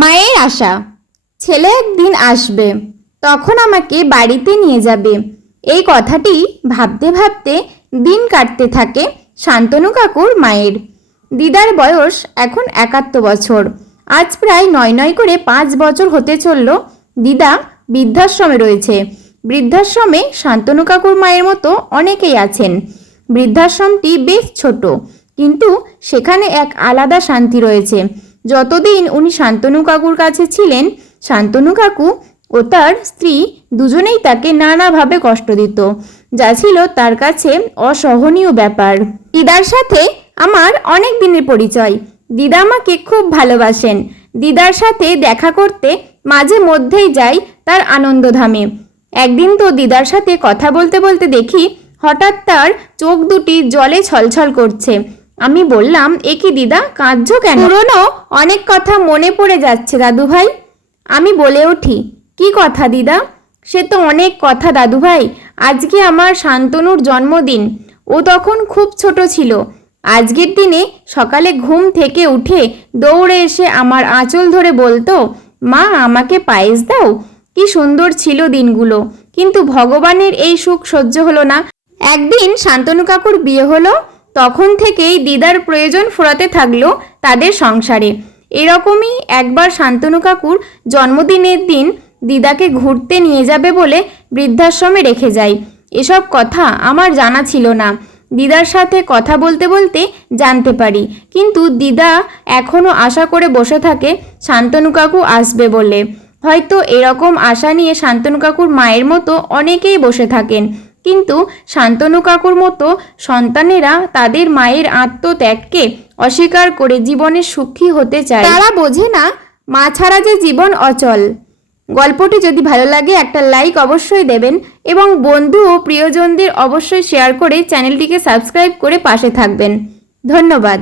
মায়ের আশা। ছেলে একদিন আসবে, তখন আমাকে বাড়িতে নিয়ে যাবে। এই কথাটি ভাবতে ভাবতে দিন কাটতে থাকে শান্তনু কাকুর মায়ের। দিদার বয়স এখন একাত্তর বছর। আজ প্রায় নয় নয় করে পাঁচ বছর হতে চলল দিদা বৃদ্ধাশ্রমে রয়েছে। বৃদ্ধাশ্রমে শান্তনু কাকুর মায়ের মতো অনেকেই আছেন। বৃদ্ধাশ্রমটি বেশ ছোট, কিন্তু সেখানে এক আলাদা শান্তি রয়েছে। যতদিন উনি শান্তনু কাকুর কাছে ছিলেন, শান্তনু কাকু ও তার স্ত্রী দুজনেই তাকে নানাভাবে কষ্ট দিত। যা ছিল তার কাছে অসহনীয় ব্যাপার। দিদার সাথে আমার অনেক দিনের পরিচয়। দিদা আমাকে খুব ভালোবাসেন। দিদার সাথে দেখা করতে মাঝে মধ্যেই যাই তার আনন্দধামে। একদিন তো দিদার সাথে কথা বলতে বলতে দেখি হঠাৎ তার চোখ দুটি জলে ছলছল করছে। আমি বললাম, এ কি দিদা, কাঁদছো কেন? পুরনো অনেক কথা মনে পড়ে যাচ্ছে দাদু ভাই আমি বলে উঠি, কি কথা দিদা? সে তো অনেক কথা দাদু ভাই আজকে আমার শান্তনুর জন্মদিন। ও তখন খুব ছোট ছিল। আজকের দিনে সকালে ঘুম থেকে উঠে দৌড়ে এসে আমার আঁচল ধরে বলতো, মা, আমাকে পায়েস দাও। কি সুন্দর ছিল দিনগুলো। কিন্তু ভগবানের এই সুখ সহ্য হলো না। একদিন শান্তনু কাকুর বিয়ে হলো। তখন থেকেই দিদার প্রয়োজন ফুরাতে থাকল তাদের সংসারে। এরকমই একবার শান্তনু কাকুর জন্মদিনের দিন দিদাকে ঘুরতে নিয়ে যাবে বলে বৃদ্ধাশ্রমে রেখে যায় এসব কথা আমার জানা ছিল না। দিদার সাথে কথা বলতে বলতে জানতে পারি। কিন্তু দিদা এখনও আশা করে বসে থাকে শান্তনু কাকু আসবে বলে। হয়তো এরকম আশা নিয়ে শান্তনু কাকুর মায়ের মতো অনেকেই বসে থাকেন। কিন্তু শান্তনু কাকুর মতো সন্তানেরা তাদের মায়ের আত্মত্যাগকে অস্বীকার করে জীবনে সুখী হতে চায়। তারা বোঝে না, মা ছাড়া যে জীবন অচল। গল্পটি যদি ভালো লাগে একটা লাইক অবশ্যই দেবেন এবং বন্ধু ও প্রিয়জনদের অবশ্যই শেয়ার করে চ্যানেলটিকে সাবস্ক্রাইব করে পাশে থাকবেন। ধন্যবাদ।